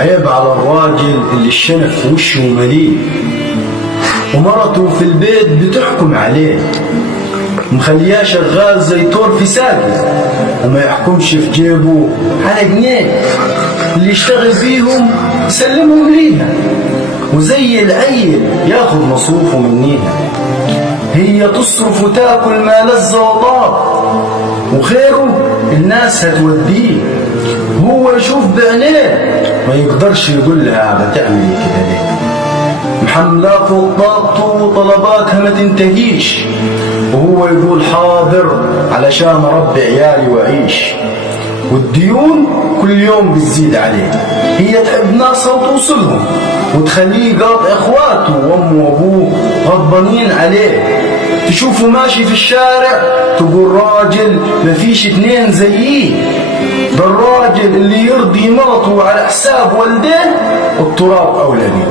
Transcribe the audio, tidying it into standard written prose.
عيب على الراجل اللي الشنف في وشه مليء ومرته في البيت بتحكم عليه، مخلياه شغال زي طور في ساقه وما يحكمش في جيبه على جنيه، اللي يشتغل بيهم يسلمهم ليها وزي العيل ياخد مصروفه منيها. هي تصرف وتاكل ما لذ وطاب وخيره الناس هتوديه، هو يشوف بعينيه ما يقدرش يقول لها بتعملي كده ليه. محملاه فوق طاقته وطلباتها ما تنتهيش، وهو يقول حاضر علشان اربي عيالي واعيش، والديون كل يوم بتزيد عليه. هي تعب ناسها وتوصلهم وتخليه قاطع اخواته وامه وابوه غضبانين عليه. تشوفه ماشي في الشارع تقول راجل مفيش اتنين زيه، ده الراجل اللي يرضي مرته على حساب والديه التراب اولى بيه.